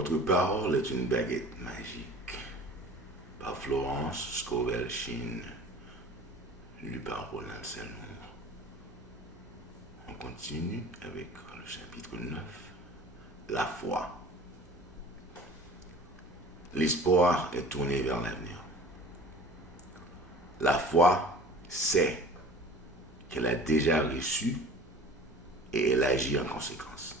Votre parole est une baguette magique. Par Florence Scovel-Chin, lu par Roland Saint-Lourd. On continue avec le chapitre 9. La foi. L'espoir est tourné vers l'avenir. La foi sait qu'elle a déjà reçu et elle agit en conséquence.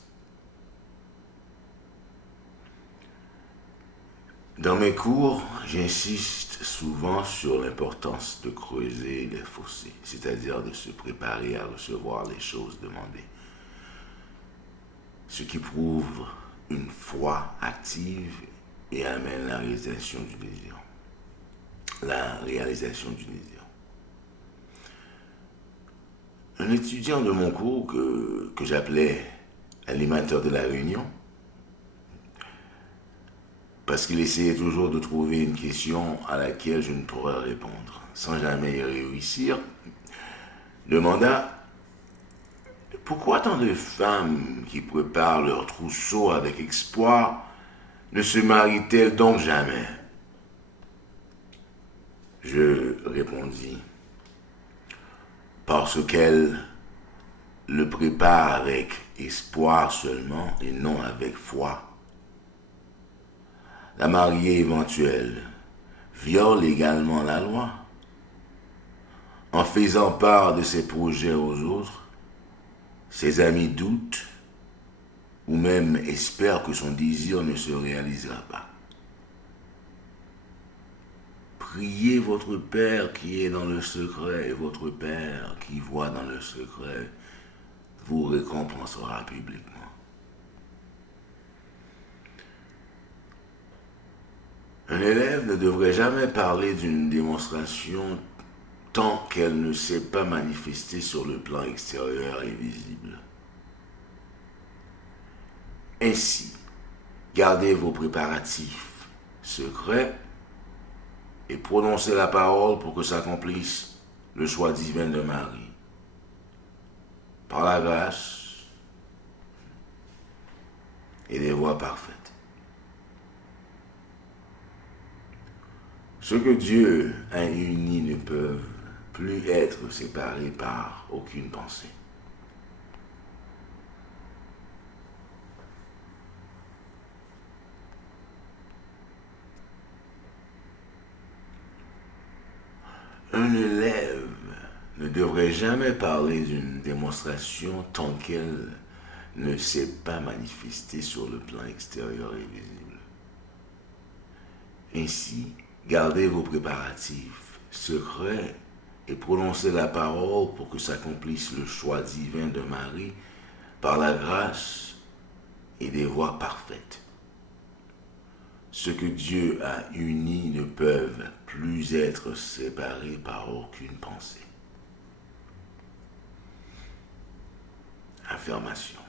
Dans mes cours, j'insiste souvent sur l'importance de creuser les fossés, c'est-à-dire de se préparer à recevoir les choses demandées. Ce qui prouve une foi active et amène la réalisation du désir. Un étudiant de mon cours que j'appelais animateur de la réunion, parce qu'il essayait toujours de trouver une question à laquelle je ne pourrais répondre, sans jamais y réussir, demanda « Pourquoi tant de femmes qui préparent leur trousseau avec espoir ne se marient-elles donc jamais ?» Je répondis « Parce qu'elles le préparent avec espoir seulement et non avec foi. » La mariée éventuelle viole également la loi. En faisant part de ses projets aux autres, ses amis doutent ou même espèrent que son désir ne se réalisera pas. Priez votre Père qui est dans le secret, et votre Père qui voit dans le secret vous récompensera publiquement. Un élève ne devrait jamais parler d'une démonstration tant qu'elle ne s'est pas manifestée sur le plan extérieur et visible. Ainsi, gardez vos préparatifs secrets et prononcez la parole pour que s'accomplisse le choix divin de Marie. Par la grâce et des voies parfaites. Ce que Dieu a uni ne peuvent plus être séparés par aucune pensée. Un élève ne devrait jamais parler d'une démonstration tant qu'elle ne s'est pas manifestée sur le plan extérieur et visible. Ainsi, gardez vos préparatifs secrets et prononcez la parole pour que s'accomplisse le choix divin de Marie par la grâce et des voies parfaites. Ce que Dieu a uni ne peuvent plus être séparés par aucune pensée. Affirmation.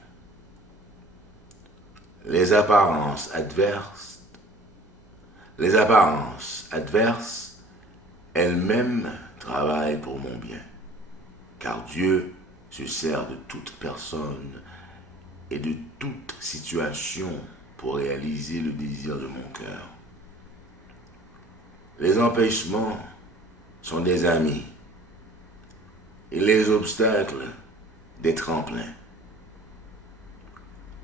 Les apparences adverses elles-mêmes travaillent pour mon bien, car Dieu se sert de toute personne et de toute situation pour réaliser le désir de mon cœur. Les empêchements sont des amis et les obstacles des tremplins.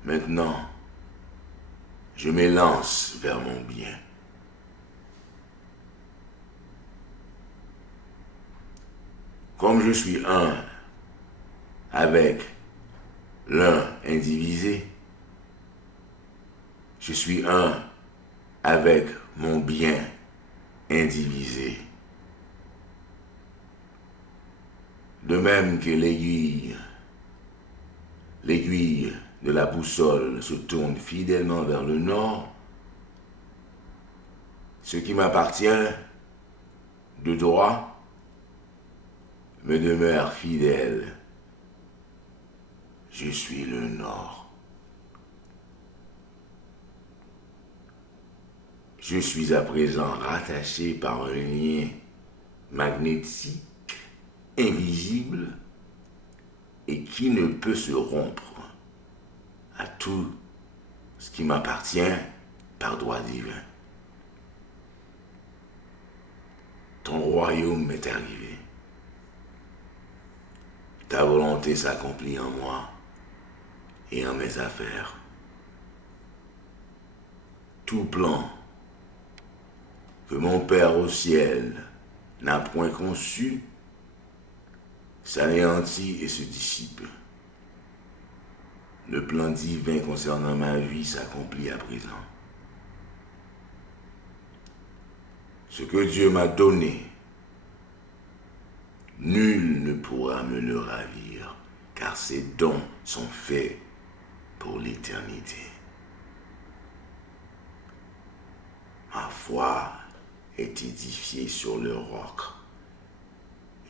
Maintenant, je m'élance vers mon bien. Comme je suis un avec l'un indivisé, je suis un avec mon bien indivisé. De même que l'aiguille de la boussole se tourne fidèlement vers le nord, ce qui m'appartient de droit me demeure fidèle. Je suis le nord. Je suis à présent rattaché par un lien magnétique, invisible, et qui ne peut se rompre à tout ce qui m'appartient par droit divin. Ton royaume est arrivé. Ta volonté s'accomplit en moi et en mes affaires. Tout plan que mon Père au ciel n'a point conçu s'anéantit et se dissipe. Le plan divin concernant ma vie s'accomplit à présent. Ce que Dieu m'a donné, nul ne pourra me le ravir, car ces dons sont faits pour l'éternité. Ma foi est édifiée sur le roc,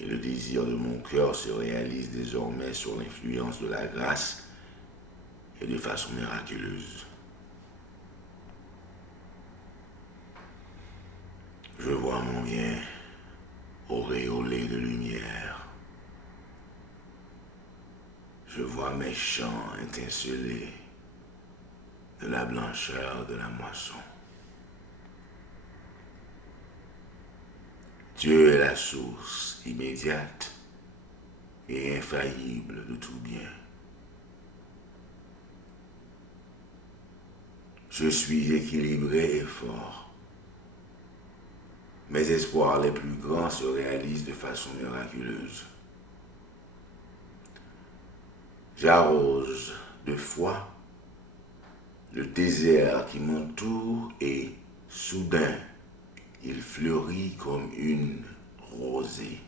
et le désir de mon cœur se réalise désormais sur l'influence de la grâce et de façon miraculeuse. Je vois mon bien auréolé de lumière. Je vois mes champs étinceler de la blancheur de la moisson. Dieu est la source immédiate et infaillible de tout bien. Je suis équilibré et fort. Mes espoirs les plus grands se réalisent de façon miraculeuse. J'arrose de foi le désert qui m'entoure et, soudain, il fleurit comme une rosée.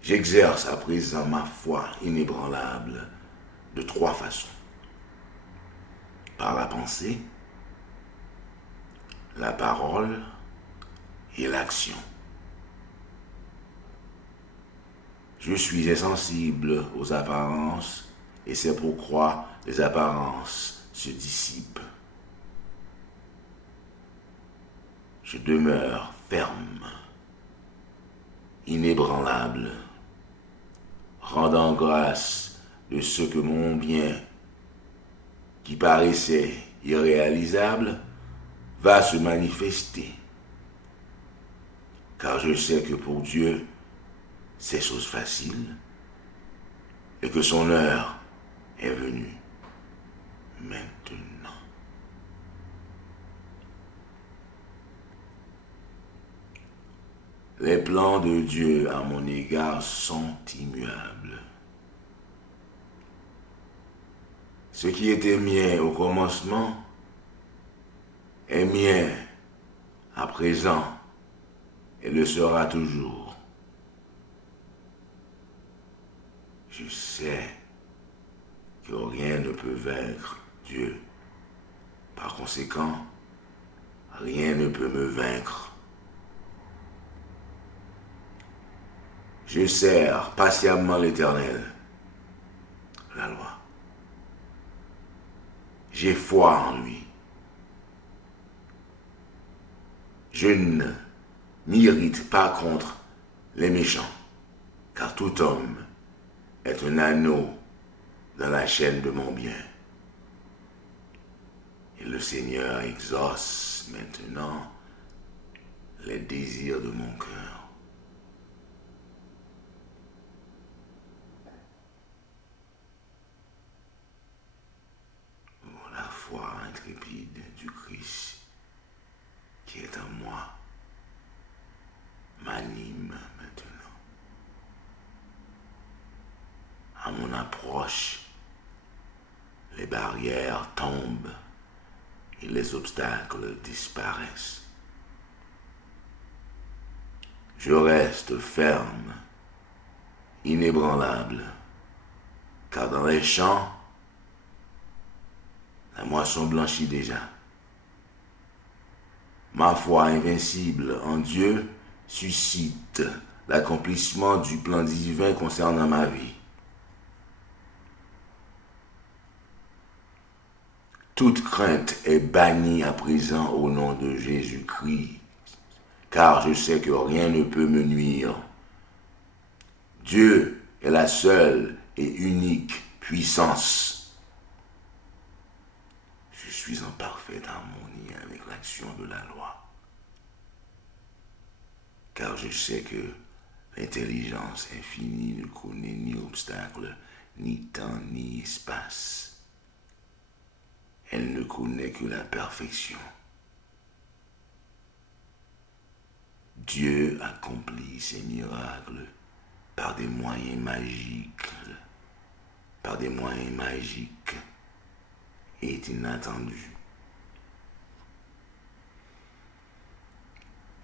J'exerce à présent ma foi inébranlable de 3 façons. Par la pensée, la parole et l'action. Je suis insensible aux apparences et c'est pourquoi les apparences se dissipent. Je demeure ferme, inébranlable, rendant grâce de ce que mon bien, qui paraissait irréalisable, va se manifester. Car je sais que pour Dieu, c'est chose facile et que son heure est venue maintenant. Les plans de Dieu à mon égard sont immuables. Ce qui était mien au commencement est mien à présent et le sera toujours. Je sais que rien ne peut vaincre Dieu. Par conséquent, rien ne peut me vaincre. Je sers patiemment l'Éternel, la loi. J'ai foi en lui. Je ne m'irrite pas contre les méchants, car tout homme est un anneau dans la chaîne de mon bien. Et le Seigneur exauce maintenant les désirs de mon cœur. La foi intrépide du Christ qui est en moi m'anime maintenant. À mon approche, les barrières tombent et les obstacles disparaissent. Je reste ferme, inébranlable, car dans les champs, la moisson blanchit déjà. Ma foi invincible en Dieu suscite l'accomplissement du plan divin concernant ma vie. Toute crainte est bannie à présent au nom de Jésus-Christ, car je sais que rien ne peut me nuire. Dieu est la seule et unique puissance. Je suis en parfaite harmonie avec l'action de la loi. Car je sais que l'intelligence infinie ne connaît ni obstacle, ni temps, ni espace. Elle ne connaît que la perfection. Dieu accomplit ses miracles par des moyens magiques, et inattendus.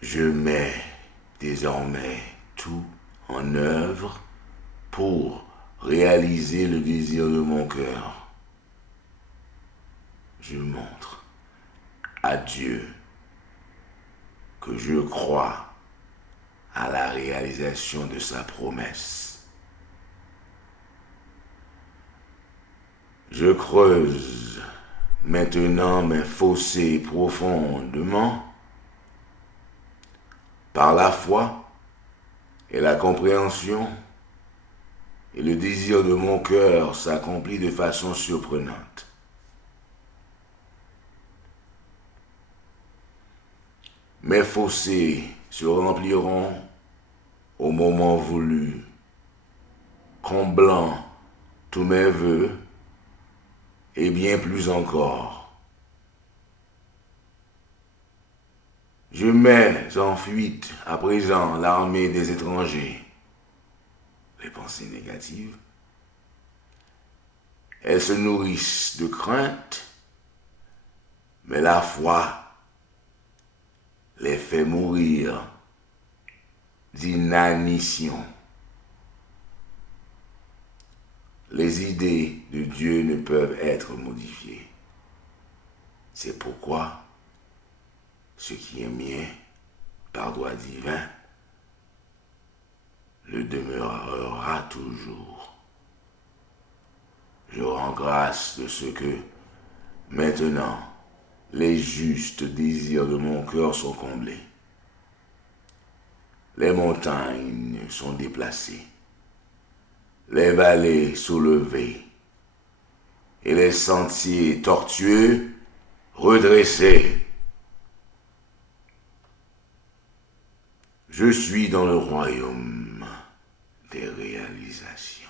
Je mets désormais tout en œuvre pour réaliser le désir de mon cœur. Je montre à Dieu que je crois à la réalisation de sa promesse. Je creuse maintenant mes fossés profondément par la foi et la compréhension, et le désir de mon cœur s'accomplit de façon surprenante. Mes fossés se rempliront au moment voulu, comblant tous mes vœux et bien plus encore. Je mets en fuite à présent l'armée des étrangers. Les pensées négatives, elles se nourrissent de crainte, mais la foi les fait mourir d'inanition. Les idées de Dieu ne peuvent être modifiées. C'est pourquoi ce qui est mien, par droit divin, le demeurera toujours. Je rends grâce de ce que, maintenant, les justes désirs de mon cœur sont comblés. Les montagnes sont déplacées, les vallées soulevées, et les sentiers tortueux redressés. Je suis dans le royaume des réalisations.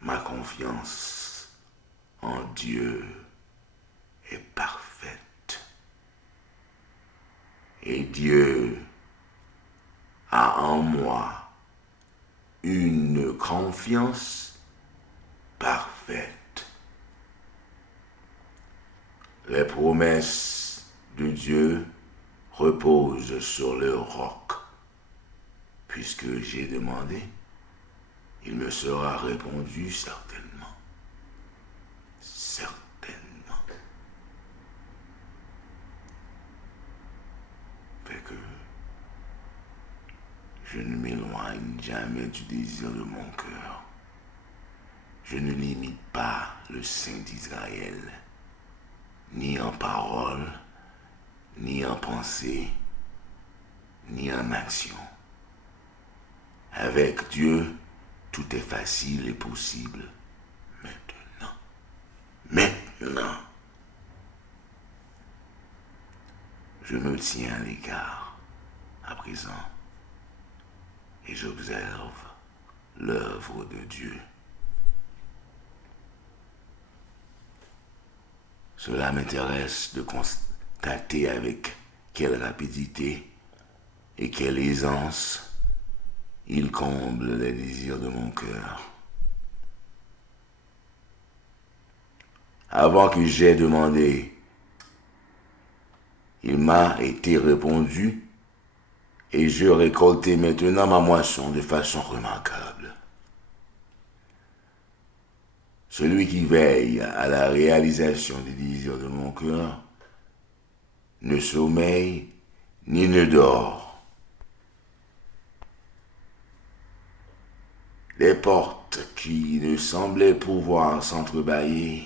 Ma confiance en Dieu est parfaite. Et Dieu a en moi une confiance parfaite. Les promesses de Dieu reposent sur le roc. Puisque j'ai demandé, il me sera répondu certainement. Certainement. Fait que je ne m'éloigne jamais du désir de mon cœur. Je ne limite pas le Saint d'Israël, ni en parole, ni en pensée, ni en action. Avec Dieu, tout est facile et possible. Maintenant, je me tiens à l'écart, à présent, et j'observe l'œuvre de Dieu. Cela m'intéresse de constater avec quelle rapidité et quelle aisance il comble les désirs de mon cœur. Avant que j'aie demandé, il m'a été répondu et je récoltais maintenant ma moisson de façon remarquable. Celui qui veille à la réalisation des désirs de mon cœur ne sommeille ni ne dort. Les portes qui ne semblaient pouvoir s'entrebâiller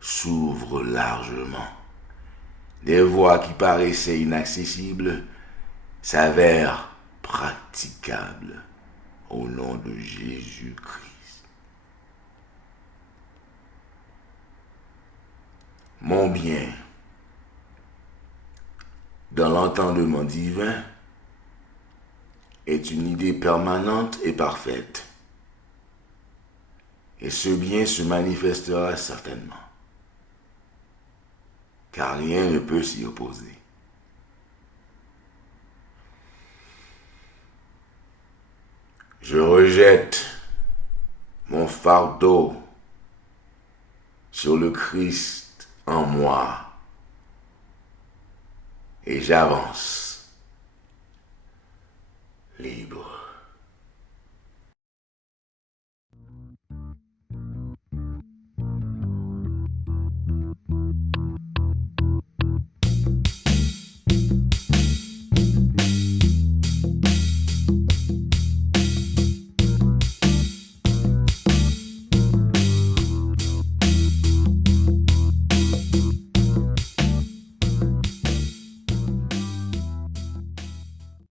s'ouvrent largement. Des voies qui paraissaient inaccessibles s'avèrent praticables au nom de Jésus-Christ. mon bien dans l'entendement divin est une idée permanente et parfaite. Et ce bien se manifestera certainement, car rien ne peut s'y opposer. Je rejette mon fardeau sur le Christ en moi et j'avance.